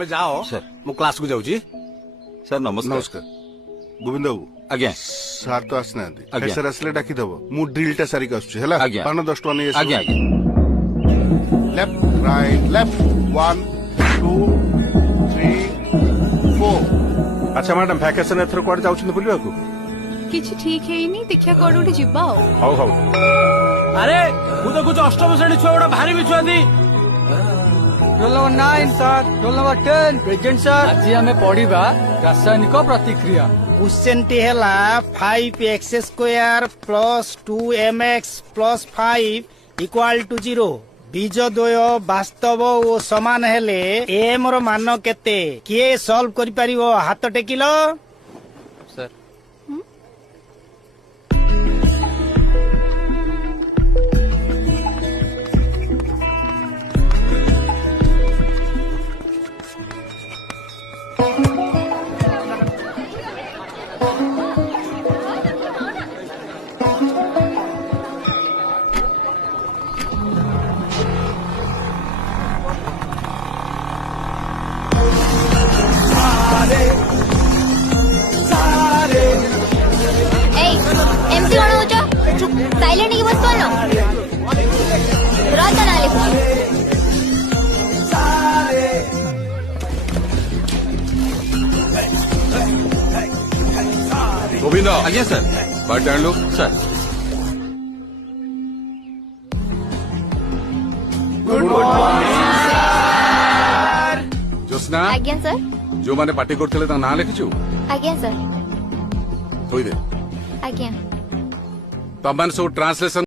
तमे जाओ सर। मु क्लास को जाऊँ सर नमस्कार नमस्कार गोविंद बाबू आज्ञा सार तो आसना आज्ञा। सर आसले डाकी दब मु ड्रिल टा सारिक आसुची हला आज्ञा। पान 10 टका नहीं आज्ञा आज्ञा लेफ्ट राइट लेफ्ट 1 2 3 4 अच्छा मैडम भैकेशन एथर कुआडे जाउछन बुलिबा को किछि ठीक हेइनी देखिया कोड उठी जिबा हौ हौ अरे मु देखु अष्टम श्रेणी छुआ गोटा भारी भी छुआ दी roll number 9 sir roll number 10 present sir आज हमें पढ़िबा रासायनिक प्रतिक्रिया क्वेश्चन टी हैला 5x square plus 2mx plus 5 equal to 0 बीज द्वय वास्तव ओ समान हेले m रो मान केते किए सॉल्व करि परिबो हाथ टेकिलो सर एमसी कौन हो चुप साइलेंट की बस कौन रात ना लिखो गोविंद आज्ञा सर बाट जान लो सर जोस्ना आज्ञा सर जो माने पार्टी करथिले ता ना लिखिछु आज्ञा सर थोई दे आज्ञा तमन सो ट्रांसलेशन